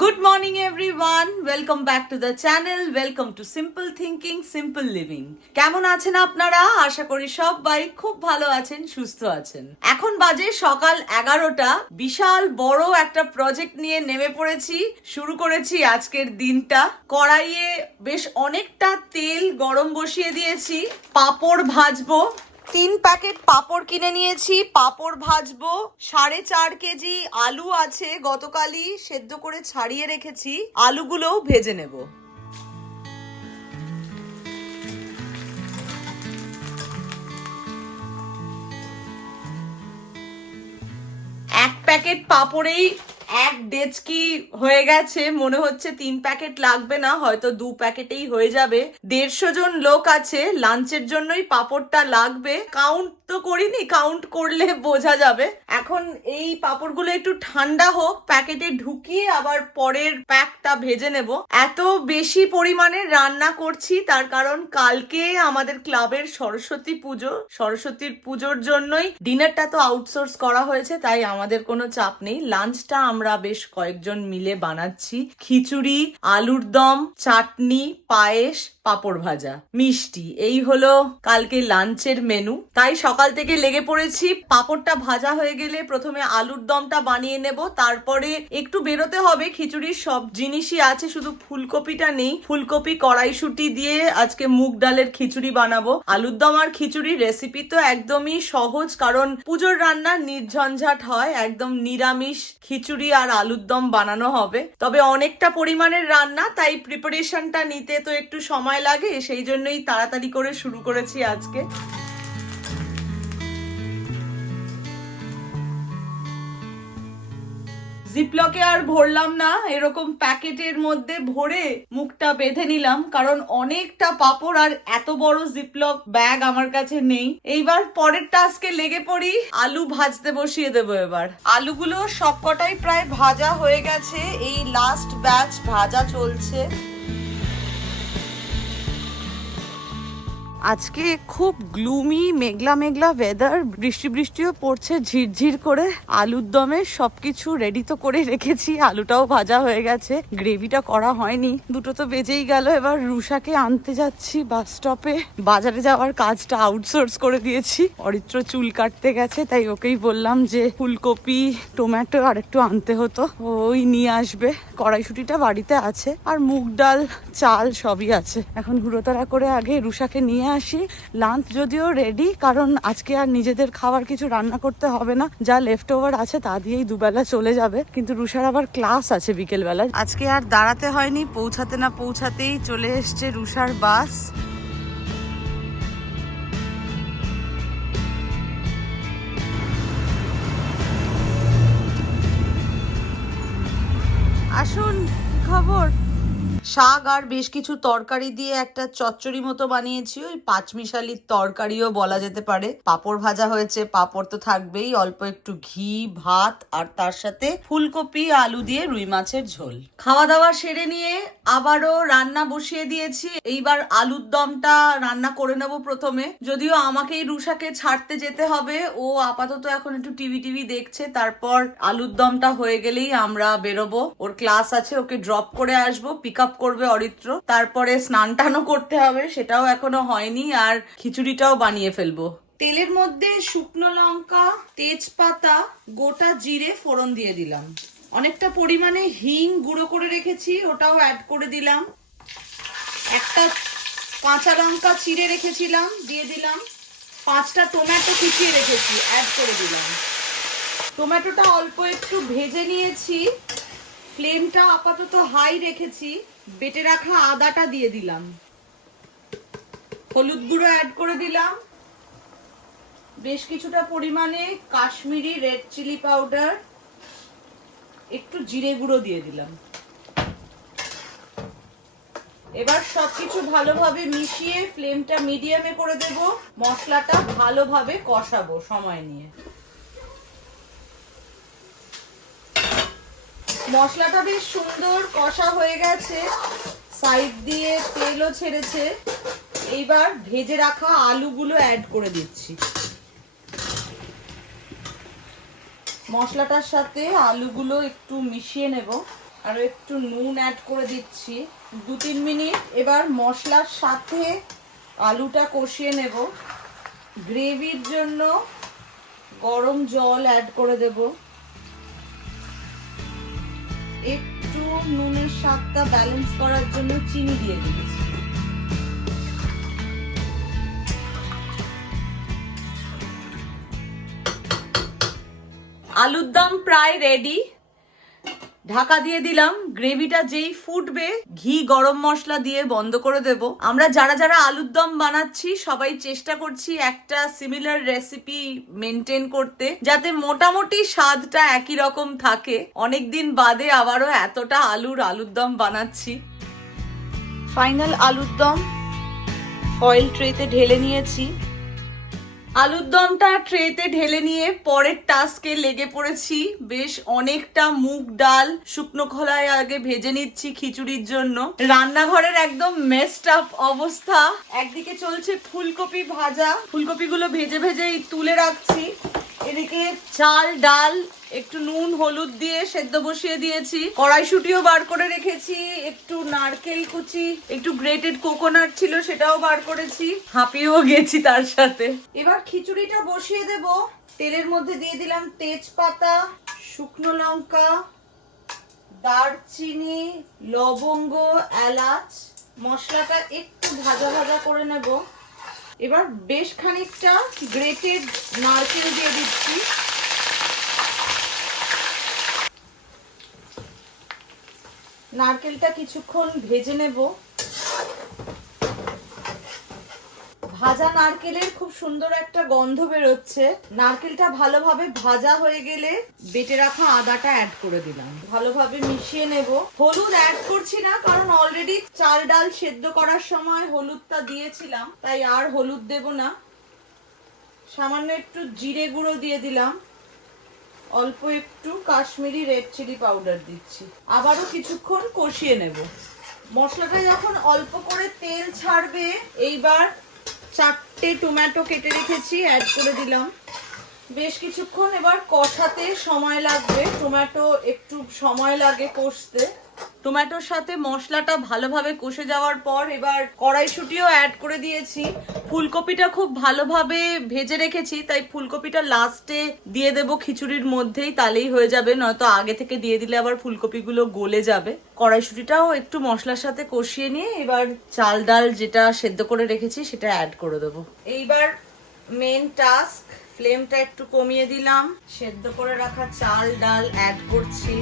Good morning everyone welcome back to the channel welcome to simple thinking simple living কেমন আছেন আপনারা? আশা করি সবাই খুব ভালো আছেন, সুস্থ আছেন। এখন বাজে সকাল এগারোটা। বিশাল বড় একটা প্রজেক্ট নিয়ে নেমে পড়েছি। শুরু করেছি আজকের দিনটা। কড়াইয়ে বেশ অনেকটা তেল গরম বসিয়ে দিয়েছি। পাঁপড় ভাজবো। তিন প্যাকেট পাঁপড় কিনে নিয়েছি, পাঁপড় ভাজবো, সাড়ে চার কেজি আলু আছে গতকালই সেদ্ধ করে ছাড়িয়ে রেখেছি, আলুগুলোও ভেজে নেব। এক প্যাকেট পাঁপড়েই এক ডেচকি হয়ে গেছে? মনে হচ্ছে তিন প্যাকেট লাগবে না, হয়তো দু প্যাকেটেই হয়ে যাবে। দেড়শো জন লোক আছে লাঞ্চের জন্যই পাপড়টা লাগবে। কাউন্ট তো করিনি কাউন্ট করলে বোঝা যাবে। এখন এই পাঁপড়গুলো একটু ঠান্ডা হোক, প্যাকেটে ঢুকিয়ে আবার পরের প্যাকটা ভেজে নেব। এত বেশি পরিমাণে রান্না করছি, তার কারণ কালকে আমাদের ক্লাবের সরস্বতী পুজো। সরস্বতীর পুজোর জন্যই ডিনারটা তো আউটসোর্স করা হয়েছে, তাই আমাদের কোনো চাপ নেই। লাঞ্চটা আমরা বেশ কয়েকজন মিলে বানাচ্ছি। খিচুড়ি, আলুর দম, চাটনি, পায়েস পাঁপড় ভাজা। মিষ্টি। এই হলো কালকে লাঞ্চের মেনু তাই সকাল থেকে লেগে পড়েছি। পাঁপড়টা ভাজা হয়ে গেলে প্রথমে আলুর দমটা বানিয়ে নেব। তারপরে একটু বেরোতে হবে। খিচুড়ির সব জিনিসই আছে, শুধু ফুলকপিটা নেই। ফুলকপি, কড়াইশুটি দিয়ে আজকে মুগ ডালের খিচুড়ি বানাবো। আলুর দম আর খিচুড়ির রেসিপি তো একদমই সহজ, কারণ পুজোর রান্না নির্ঝঞ্ঝাট হয়। একদম নিরামিষ খিচুড়ি আর আলুর দম বানানো হবে। তবে অনেকটা পরিমাণের রান্না, তাই প্রিপারেশনটা নিতে তো একটু সময় লাগে, সেই জন্যই তাড়াতাড়ি করে শুরু করেছি আজকে। জিপলকে আর ভরলাম না, এরকম প্যাকেটের মধ্যে ভরে মুখটা বেঁধে নিলাম, কারণ অনেকটা পাপড় আর এত বড় জিপলক ব্যাগ আমার কাছে নেই। এইবার পরের টাস্কে লেগে পড়ি, আলু ভাজতে বসিয়ে দেবো এবার। আলুগুলো সবকটাই প্রায় ভাজা হয়ে গেছে, এই লাস্ট ব্যাচ ভাজা চলছে। আজকে খুব গ্লুমি, মেঘলা মেঘলা ওয়েদার বৃষ্টি, বৃষ্টিও পড়ছে, ঝিরঝির করে। আলুর দমে সবকিছু রেডি তো করে রেখেছি, আলুটাও ভাজা হয়ে গেছে। গ্রেভিটা করা হয়নি। দুটো তো বেজেই গেল, এবার রুষাকে আনতে যাচ্ছি বাস স্টপে বাজারে যাওয়ার কাজটা আউটসোর্স করে দিয়েছি। অরিত্র চুল কাটতে গেছে, তাই ওকেই বললাম যে ফুলকপি টমেটো আর একটু আনতে হতো। ওই নিয়ে আসবে। কড়াইশুটিটা বাড়িতে আছে। আর মুগ ডাল, চাল সবই আছে। এখন হুড়োতাড়া করে আগে রুষাকে নিয়ে আসি। লাঞ্চ যদিও রেডি কারণ আজকে আর নিজেদের খাবার কিছু রান্না করতে হবে না। যা লেফট ওভার আছে তা দিয়েই দুবেলা চলে যাবে। কিন্তু রুষার আবার ক্লাস আছে বিকেল বেলা আজকে আর দাঁড়াতে হয়নি, পৌঁছাতে না পৌঁছাতেই চলে এসছে রুষার বাস আসুন, কি খবর? শাক আর বেশ কিছু তরকারি দিয়ে একটা চচ্চড়ি মতো বানিয়েছি। ওই পাঁচমিশালির তরকারিও বলা যেতে পারে। পাঁপড় ভাজা হয়েছে, পাঁপড় তো থাকবেই। অল্প একটু ঘি, ভাত আর তার সাথে ফুলকপি, আলু দিয়ে রুই মাছের ঝোল। খাওয়া দাওয়া সেরে নিয়ে আবারও রান্না বসিয়ে দিয়েছি। এইবার আলুর দমটা রান্না করে নেব প্রথমে। যদিও আমাকেই রুষাকে ছাড়তে যেতে হবে। ও আপাতত এখন একটু টিভি টিভি দেখছে। তারপর আলুর দমটা হয়ে গেলেই আমরা বেরোবো। ওর ক্লাস আছে, ওকে ড্রপ করে আসব। পিক আপ করবে অরিত্র। তারপরে স্নান টানও করতে হবে, সেটাও এখনও হয়নি, আর খিচুড়িটাও বানিয়ে ফেলব। তেলের মধ্যে শুকনো লঙ্কা, তেজপাতা, গোটা জিরে ফোড়ন দিয়ে দিলাম। অনেকটা পরিমাণে হিং গুঁড়ো করে রেখেছি, ওটাও অ্যাড করে দিলাম। একটা কাঁচা লঙ্কা চিড়ে রেখেছিলাম, দিয়ে দিলাম। পাঁচটা টমেটো কুচিয়ে রেখেছি অ্যাড করে দিলাম। টমেটোটা অল্প একটু ভেজে নিয়েছি। ফ্লেমটা আপাতত হাই রেখেছি। বেটে রাখা আদাটা দিয়ে দিলাম। হলুদ গুঁড়ো অ্যাড করে দিলাম। বেশ কিছুটা পরিমাণে কাশ্মীরি রেড চিলি পাউডার একটু জিরে গুঁড়ো দিয়ে দিলাম। এবার সবকিছু ভালোভাবে মিশিয়ে ফ্লেমটা মিডিয়ামে করে দেব। মশলাটা ভালোভাবে কষাবো সময় নিয়ে। মশলাটা বেশ সুন্দর কষা হয়ে গেছে। সাইড দিয়ে তেলও ছেড়েছে। এইবার ভেজে রাখা আলুগুলো অ্যাড করে দিচ্ছি। মশলাটার সাথে আলুগুলো একটু মিশিয়ে নেব। আর একটু নুন অ্যাড করে দিচ্ছি। দু তিন মিনিট এবার মশলার সাথে আলুটা কষিয়ে নেব। গ্রেভির জন্য গরম জল অ্যাড করে দেব। নুনের স্বাদটা ব্যালেন্স করার জন্য চিনি দিয়ে দিয়েছি। আলুর দম প্রায় রেডি ঢাকা দিয়ে দিলাম। গ্রেভিটা যেই ফুটবে, ঘি, গরম মশলা দিয়ে বন্ধ করে দেব। আমরা যারা যারা আলুর দম বানাচ্ছি, সবাই চেষ্টা করছি একটা সিমিলার রেসিপি মেনটেন করতে, যাতে মোটামুটি স্বাদটা একই রকম থাকে। অনেকদিন বাদে আবারও এতটা আলুর আলুর দম বানাচ্ছি। ফাইনাল আলুর দম ফয়েল ট্রেতে ঢেলে নিয়েছি। আলুর দমটা ট্রেতে ঢেলে নিয়ে পরের টাস্কে লেগে পড়েছি। বেশ অনেকটা মুগ ডাল, শুকনো খোলায় আগে ভেজে নিচ্ছি খিচুড়ির জন্য। রান্নাঘরের একদম মেস্ট আপ অবস্থা। একদিকে চলছে ফুলকপি ভাজা। ফুলকপিগুলো ভেজে ভেজেই তুলে রাখছি। এদিকে চাল, ডাল, একটু নুন, হলুদ দিয়ে সেদ্ধ বসিয়ে দিয়েছি। কড়াইশুটিও বার করে রেখেছি, একটু নারকেল কুচি, একটু গ্রেটেড কোকোনাট ছিল সেটাও বার করেছি। হাঁপিয়েও গেছি তার সাথে। এবার খিচুড়িটা বসিয়ে দেব। তেলের মধ্যে দিয়ে দিলাম তেজপাতা, শুকনো লঙ্কা, দারচিনি, লবঙ্গ, এলাচ। মশলাটা একটু ভাজা ভাজা করে নেব। এবার বেশ খানিকটা গ্রেটেড নারকেল দিয়ে দিচ্ছি। নারকেলটা কিছুক্ষণ ভেজে নেব। ভাজা নারকেলের খুব সুন্দর একটা গন্ধ বেরোচ্ছে। নারকেলটা ভালোভাবে ভাজা হয়ে গেলে বেটে রাখা আদাটা অ্যাড করে দিলাম। ভালোভাবে মিশিয়ে নেব। হলুদ অ্যাড করছি না, কারণ অলরেডি চাল ডাল সেদ্ধ করার সময় হলুদটা দিয়েছিলাম, তাই আর হলুদ দেব না। সামান্য একটু জিরে গুঁড়ো দিয়ে দিলাম। অল্প একটু কাশ্মীরি রেড চিলি পাউডার দিচ্ছি। আবারও কিছুক্ষণ কষিয়ে নেব। মশলাটা যখন অল্প করে তেল ছাড়বে, এইবার চারটে টমেটো কেটে রেখেছি অ্যাড করে দিলাম। বেশ কিছুক্ষণ এবার কষাতে সময় লাগবে। টমেটো একটু সময় লাগে কষতে। টমেটোর সাথে মশলাটা ভালোভাবে কষে যাওয়ার পর এবার কড়াইশুটিও অ্যাড করে দিয়েছি। ফুলকপিটা খুব ভালোভাবে ভেজে রেখেছি তাই ফুলকপিটা লাস্টে দিয়ে দেব খিচুড়ির মধ্যেই তাহলেই হয়ে যাবে। নয়তো আগে থেকে দিয়ে দিলে আবার ফুলকপিগুলো গলে যাবে। কড়াইশুটিটাও একটু মশলার সাথে কষিয়ে নিয়ে এবার চাল ডাল যেটা সেদ্ধ করে রেখেছি সেটা অ্যাড করে দেবো। এইবার মেন টাস্ক ফ্লেমটা একটু কমিয়ে দিলাম। সেদ্ধ করে রাখা চাল ডাল অ্যাড করছি।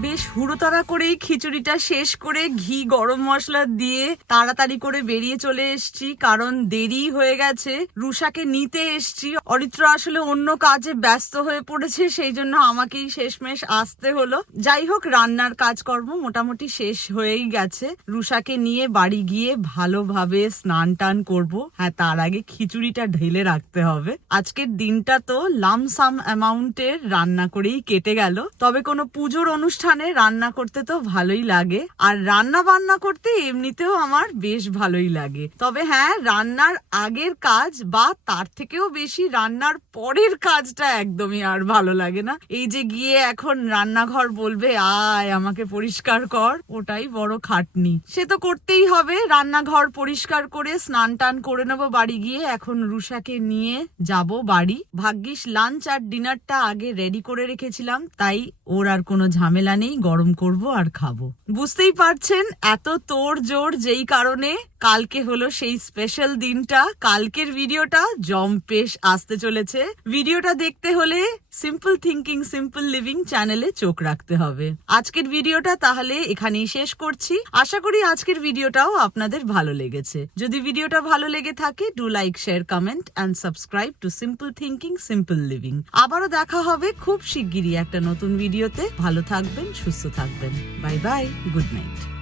বেশ হুড়োতাড়া করেই খিচুড়িটা শেষ করে ঘি, গরম মশলা দিয়ে তাড়াতাড়ি করে বেরিয়ে চলে এসছি, কারণ দেরি হয়ে গেছে। রুষাকে নিতে এসছি। অরিত্র আসলে অন্য কাজে ব্যস্ত হয়ে পড়েছে, সেই জন্য আমাকেই শেষমেশ আসতে হলো। যাই হোক, রান্নার কাজকর্ম মোটামুটি শেষ হয়েই গেছে। রুষাকে নিয়ে বাড়ি গিয়ে ভালোভাবে স্নান টান করব। হ্যাঁ তার আগে খিচুড়িটা ঢেলে রাখতে হবে। আজকের দিনটা তো লামসাম অ্যামাউন্টের রান্না করেই কেটে গেল। তবে কোনো পুজোর অনুষ্ঠানে রান্না করতে তো ভালোই লাগে, আর রান্না বান্না করতে এমনিতেও আমার বেশ ভালোই লাগে। তবে হ্যাঁ রান্নার আগের কাজ বা তার থেকেও বেশি রান্নার পরের কাজটা একদমই আর ভালো লাগে না। এই যে গিয়ে এখন রান্নাঘর বলবে, আয়, আমাকে পরিষ্কার কর। ওটাই বড় খাটনি। সে তো করতেই হবে, রান্নাঘর পরিষ্কার করে স্নান টান করে নেব বাড়ি গিয়ে। এখন রুষাকে নিয়ে যাব বাড়ি। ভাগ্যিস লাঞ্চ আর ডিনারটা আগে রেডি করে রেখেছিলাম, তাই ওর আর কোনো ঝামেলা নেই গরম করব আর খাব। বুঝতেই পারছেন এত তোর জোর যেই কারণে কালকে হলো সেই স্পেশাল দিনটা, কালকের ভিডিওটা জম্পেশ আসতে চলেছে। ভিডিওটা দেখতে হলে সিম্পল থিঙ্কিং সিম্পল লিভিং চ্যানেলে চোখ রাখতে হবে। আজকের ভিডিওটা তাহলে এখানেই শেষ করছি। আশা করি আজকের ভিডিওটাও আপনাদের ভালো লেগেছে। যদি ভিডিওটা ভালো লেগে থাকে do like share comment and subscribe to simple thinking simple living আবারও দেখা হবে খুব শিগগিরই একটা নতুন ভিডিওতে ভালো থাকবেন, সুস্থ থাকবেন। Bye bye good night